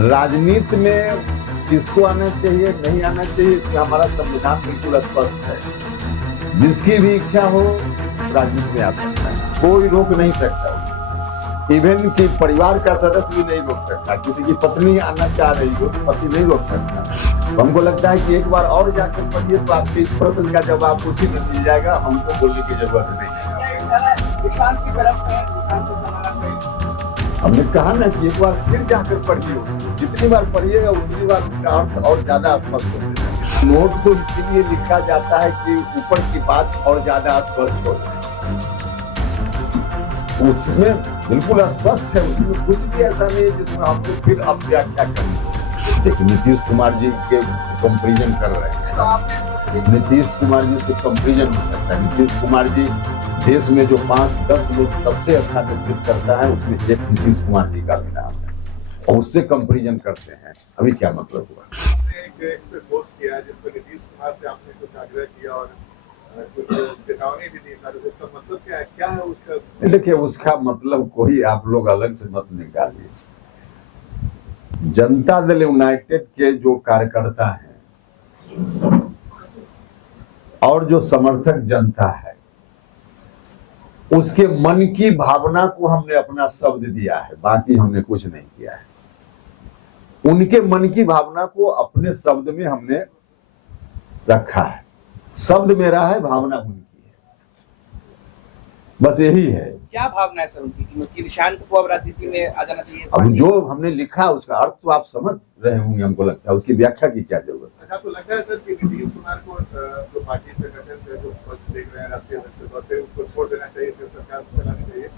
राजनीति में किसको आना चाहिए नहीं आना चाहिए इसका हमारा संविधान बिल्कुल स्पष्ट है। जिसकी भी इच्छा हो राजनीति में आ सकता है, कोई रोक नहीं सकता। इवन कि परिवार का सदस्य भी नहीं रोक सकता। किसी की पत्नी आना चाह रही हो तो पति नहीं रोक सकता। तो हमको लगता है कि एक बार और जाकर पढ़िए तो आपके इस प्रश्न का जवाब उसी में मिल जाएगा, हमको बोलने की जरूरत नहीं है। हमने कहा ना कि एक बार फिर जाकर पढ़िए, जितनी बार पढ़िएगा उतनी बार उसका अर्थ और ज्यादा स्पष्ट हो जाएगा। नोट तो इसीलिए लिखा जाता है कि ऊपर की बात और ज्यादा स्पष्ट हो जाए। उसमें बिल्कुल स्पष्ट है, उसमें कुछ भी ऐसा नहीं है जिसमें आपको फिर अब व्याख्या करनी। नीतीश कुमार जी के कंपेरिजन कर रहे हैं। नीतीश कुमार जी से कंपेरिजन हो सकता है। नीतीश कुमार जी देश में जो 5-10 लोग सबसे अच्छा नेतृत्व करता है उसमें एक नीतीश कुमार जी का भी नाम है, और उससे कंपेरिजन करते हैं। अभी क्या मतलब हुआ? आपने एक पोस्ट किया जिसमें नीतीश कुमार से आपने कुछ आग्रह किया और कुछ चेतावनी भी दी, उसका मतलब क्या है? क्या है उसका? देखिए, उसका मतलब कोई आप लोग अलग से मत निकालिए। जनता दल यूनाइटेड के जो कार्यकर्ता हैं और जो समर्थक जनता है उसके मन की भावना को हमने अपना शब्द दिया है, बाकी हमने कुछ नहीं किया है। उनके मन की भावना को अपने शब्द में हमने रखा है। शब्द मेरा है, भावना उनकी है, बस यही है। क्या भावना है सर उनकी कि निशांत को अब राजनीति में आ जाना चाहिए? अब जो हमने लिखा उसका अर्थ तो आप समझ रहे होंगे, हमको लगता है उसकी व्याख्या की क्या जरूरत है। आपको लगता है सर कि नीतीश कुमार को जो पार्टी संगठन जो पद देख रहे हैं राष्ट्रीय अध्यक्ष के तौर पे उसको छोड़ देना चाहिए, फिर सरकार चलानी चाहिए?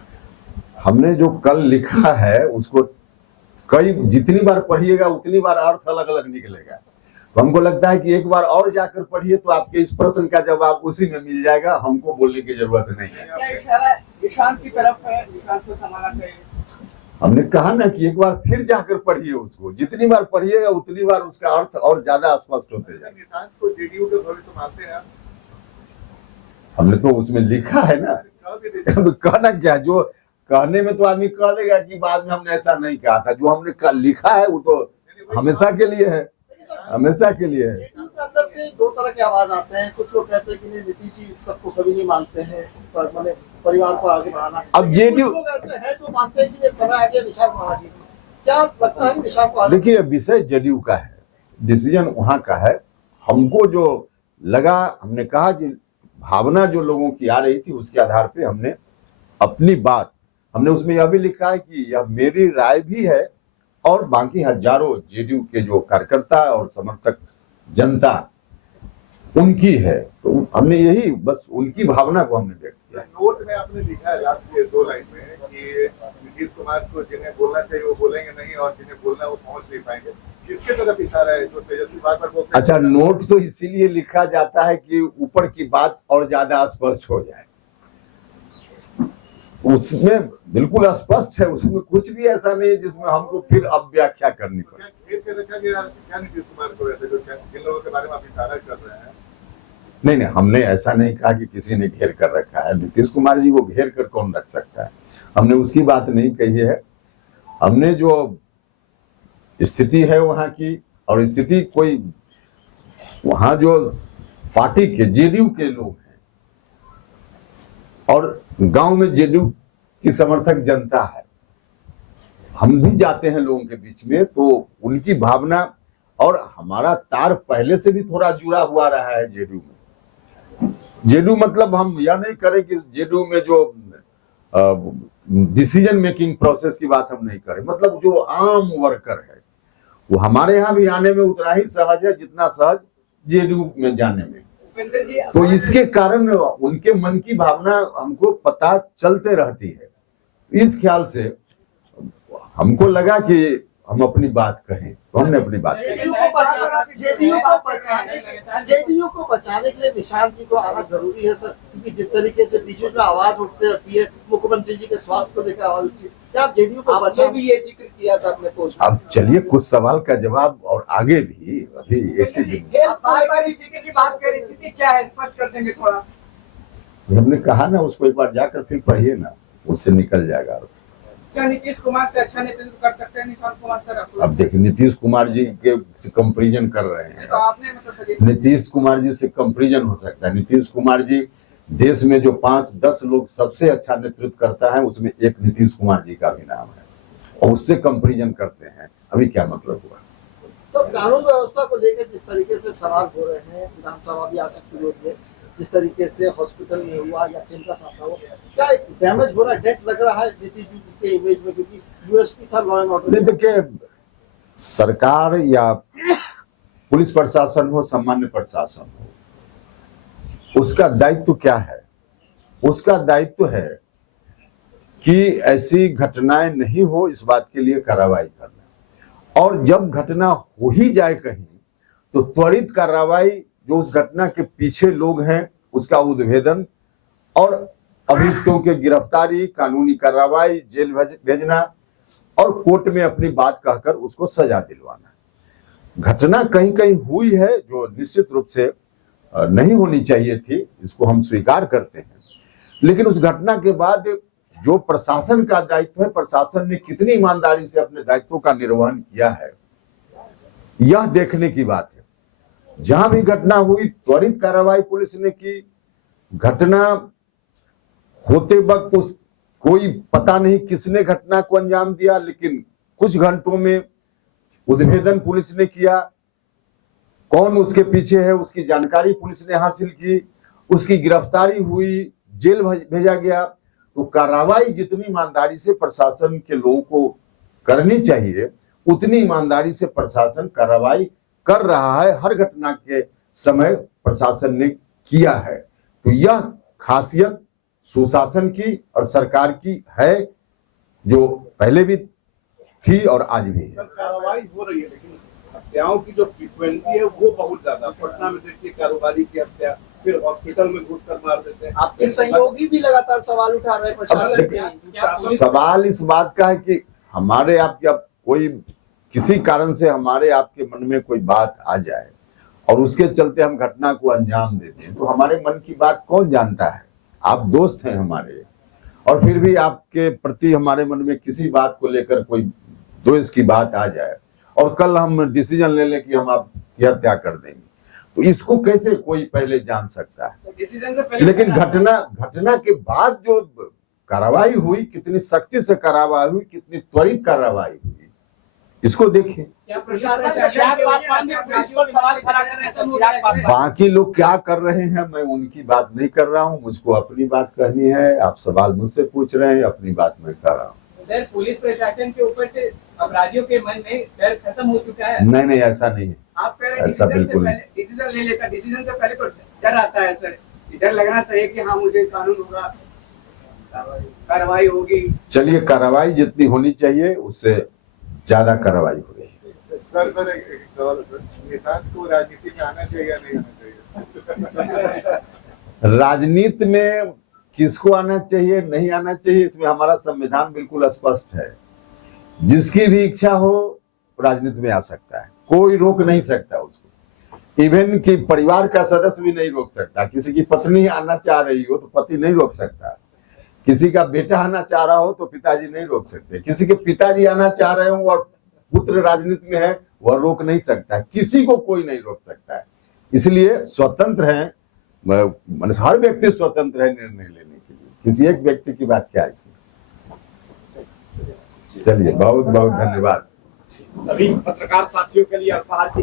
हमने जो कल लिखा है उसको जितनी बार पढ़िएगा उतनी बार अर्थ अलग अलग निकलेगा। तो हमको लगता है कि एक बार और जाकर पढ़िए तो आपके इस प्रश्न का जवाब उसी में मिल जाएगा, हमको बोलने की जरूरत नहीं है। निशांत की तरफ है, निशांत को संभालना चाहिए। हमने कहा ना कि एक बार फिर जाकर पढ़िए, उसको जितनी बार पढ़िएगा उतनी बार उसका अर्थ और ज्यादा स्पष्ट होते जाएगा। निशांत को जेडीयू का भविष्य मानते हैं आप? हमने तो उसमें लिखा है ना। कहना क्या, जो कहने में तो आदमी कह देगा कि बाद में हमने ऐसा नहीं कहा था। जो हमने लिखा है वो तो हमेशा के लिए है, हमेशा के लिए है। जेडीयू के अंदर से दो तरह के आवाज आते हैं। कुछ लोग कहते हैं कि नहीं, नीतीश जी सबको कभी नहीं मानते हैं, पर माने परिवार को आगे बढ़ाना। अब जेडीयू लोग ऐसे हैं जो मानते हैं कि समय आ गया निशांत महाराज जी। क्या लगता है निशांत को? देखिए, विषय जेडीयू का है, डिसीजन वहां का है। हमको जो लगा, हमने कहा कि भावना जो लोगों की आ रही थी उसके आधार पे हमने अपनी बात, हमने उसमें यह भी लिखा है कि यह मेरी राय भी है और बाकी हजारों जेडीयू के जो कार्यकर्ता और समर्थक जनता उनकी है। तो हमने यही बस उनकी भावना को हमने व्यक्त किया। नोट में आपने लिखा है लास्ट के 2 लाइन में कि नीतीश कुमार को जिन्हें बोलना चाहिए वो बोलेंगे नहीं और जिन्हें बोलना वो पहुंच नहीं पाएंगे। किसके तरफ इशारा है? जो तेजस्वी बार वो अच्छा, नोट तो इसीलिए लिखा जाता है कि ऊपर की बात और ज्यादा स्पष्ट हो जाए। उसमें बिल्कुल स्पष्ट है, उसमें कुछ भी ऐसा नहीं है जिसमें हमको फिर अब व्याख्या करनी पड़े। घेर के रखा गया क्या नीतीश कुमार को? ऐसे जो जिन लोगों के बारे में आप इशारा कर रहे हैं। नहीं, हमने ऐसा नहीं कहा कि किसी ने घेर कर रखा है। नीतीश कुमार जी को घेर कर कौन रख सकता है? हमने उसकी बात नहीं कही है। हमने जो स्थिति है वहां की, और स्थिति कोई वहां जो पार्टी के जेडीयू के लोग हैं और गांव में जेडीयू की समर्थक जनता है, हम भी जाते हैं लोगों के बीच में, तो उनकी भावना और हमारा तार पहले से भी थोड़ा जुड़ा हुआ रहा है जेडीयू में। जेडीयू मतलब हम यह नहीं करें कि जेडीयू में जो डिसीजन मेकिंग प्रोसेस की बात हम नहीं करें, मतलब जो आम वर्कर है वो हमारे यहाँ भी आने में उतना ही सहज है जितना सहज जेडीयू में जाने में। तो इसके कारण उनके मन की भावना हमको पता चलते रहती है। इस ख्याल से हमको लगा कि हम अपनी बात कहें, तो हमने अपनी बात कही। जेडीयू को बचाने के लिए निशांत जी को आना जरूरी है सर, क्योंकि जिस तरीके से बीच में आवाज उठती रहती है, मुख्यमंत्री जी के स्वास्थ्य को लेकर आवाज उठती है, क्या आप जेडीयू को बचा? भी ये जिक्र किया था अपने पोस्ट में। अब चलिए, कुछ सवाल का जवाब और आगे भी अभी एक ही दिन की बात करें, स्थिति क्या है स्पष्ट कर देंगे थोड़ा? हमने कहा ना, उसको एक बार जाकर फिर पढ़िए ना, उससे निकल जाएगा। क्या नीतीश कुमार से अच्छा नेतृत्व कर सकते हैं निशांत कुमार सर? अब देखिए, नीतीश कुमार जी के से कंपैरिजन कर रहे हैं। तो आपने मतलब सजेशन नीतीश कुमार जी से कंपैरिजन हो सकता है। नीतीश कुमार जी देश में जो 5-10 लोग सबसे अच्छा नेतृत्व करता है, उसमें एक नीतीश कुमार जी का भी नाम है, और उससे कंपैरिजन करते हैं। अभी क्या मतलब हुआ? सर, कानून व्यवस्था को लेकर जिस तरीके से सवाल हो रहे हैं, विधानसभा भी आज से शुरू हो गई, जिस तरीके से हॉस्पिटल में हुआ या कैंपस आता हुआ, क्या डैमेज हो रहा है, डेट लग रहा है नीतीश जी के इमेज में, क्योंकि यूएसपी था लॉ एंड ऑर्डर। नहीं, देखिए, सरकार या पुलिस प्रशासन हो, सामान्य प्रशासन हो, उसका दायित्व क्या है? उसका दायित्व है कि ऐसी घटनाएं नहीं हो, इस बात के लिए कार्रवाई करना। और जब घटना हो ही जाए कहीं, तो त्वरित कार्रवाई, जो उस घटना के पीछे लोग हैं उसका उद्भेदन और अभियुक्तों के गिरफ्तारी, कानूनी कार्रवाई, जेल भेजना और कोर्ट में अपनी बात कहकर उसको सजा दिलवाना। घटना कहीं कहीं हुई है जो निश्चित रूप से नहीं होनी चाहिए थी, इसको हम स्वीकार करते हैं, लेकिन उस घटना के बाद जो प्रशासन का दायित्व है, प्रशासन ने कितनी ईमानदारी से अपने दायित्वों का निर्वहन किया है, यह देखने की बात है। जहां भी घटना हुई त्वरित कार्रवाई पुलिस ने की। घटना होते वक्त उस कोई पता नहीं किसने घटना को अंजाम दिया, लेकिन कुछ घंटों में उद्भेदन पुलिस ने किया। कौन उसके पीछे है उसकी जानकारी पुलिस ने हासिल की, उसकी गिरफ्तारी हुई, जेल भेजा गया। तो कार्रवाई जितनी ईमानदारी से प्रशासन के लोगों को करनी चाहिए, उतनी ईमानदारी से प्रशासन कार्रवाई कर रहा है। हर घटना के समय प्रशासन ने किया है। तो यह खासियत सुशासन की और सरकार की है, जो पहले भी थी और आज भी है। कार्रवाई हो रही है, लेकिन हत्याओं की जो फ्रीक्वेंसी है वो बहुत ज्यादा। पटना में देखिए कारोबारी की हत्या, फिर हॉस्पिटल में घुसकर मार देते हैं। आपके सहयोगी भी लगातार सवाल उठा रहे हैं प्रशासन के। सवाल इस बात का है कि हमारे आपके अब कोई किसी कारण से हमारे आपके मन में कोई बात आ जाए और उसके चलते हम घटना को अंजाम देते हैं, तो हमारे मन की बात कौन जानता है? आप दोस्त हैं हमारे, और फिर भी आपके प्रति हमारे मन में किसी बात को लेकर कोई द्वेष की बात आ जाए और कल हम डिसीजन ले लें कि हम आपकी हत्या कर देंगे, तो इसको कैसे कोई पहले जान सकता है? डिसीजन से पहले लेकिन घटना के बाद जो कार्रवाई हुई, कितनी सख्ती से कार्रवाई हुई, कितनी त्वरित कार्रवाई हुई, इसको देखिए। क्या प्रशासन चिराग पासवान भी पुलिस पर सवाल खड़ा कर रहे हैं? चिराग पासवान बाकी लोग क्या कर रहे हैं, मैं उनकी बात नहीं कर रहा हूं, मुझको अपनी बात कहनी है। आप सवाल मुझसे पूछ रहे हैं, अपनी बात मैं कर रहा हूं। सर, पुलिस प्रशासन के ऊपर से अपराधियों के मन में डर खत्म हो चुका है। नहीं, ऐसा नहीं है। आप कह रहे हैं ऐसा बिल्कुल नहीं। डिसीजन ले लेता, डिसीजन से पहले तो डर आता है सर, डर लगना चाहिए कि हाँ मुझे कानून होगा, कार्रवाई होगी। चलिए, कार्रवाई जितनी होनी चाहिए उससे ज्यादा कार्रवाई हो रही है। सर, मेरा एक सवाल है सर, निशांत को राजनीति में आना चाहिए या नहीं आना चाहिए? राजनीति में किसको आना चाहिए, नहीं आना चाहिए, इसमें हमारा संविधान बिल्कुल स्पष्ट है। जिसकी भी इच्छा हो राजनीति में आ सकता है, कोई रोक नहीं सकता उसको। इवन कि परिवार का सदस्य भी नहीं रोक सकता। किसी की पत्नी आना चाह रही हो तो पति नहीं रोक सकता, किसी का बेटा आना चाह रहा हो तो पिताजी नहीं रोक सकते, किसी के पिताजी आना चाह रहे हो और पुत्र राजनीति में है, वह रोक नहीं सकता। किसी को कोई नहीं रोक सकता है। इसलिए स्वतंत्र है, हर व्यक्ति स्वतंत्र है निर्णय लेने के लिए। किसी एक व्यक्ति की बात क्या है इसमें? चलिए, बहुत बहुत धन्यवाद। सभी पत्रकार साथियों के लिए अखबार की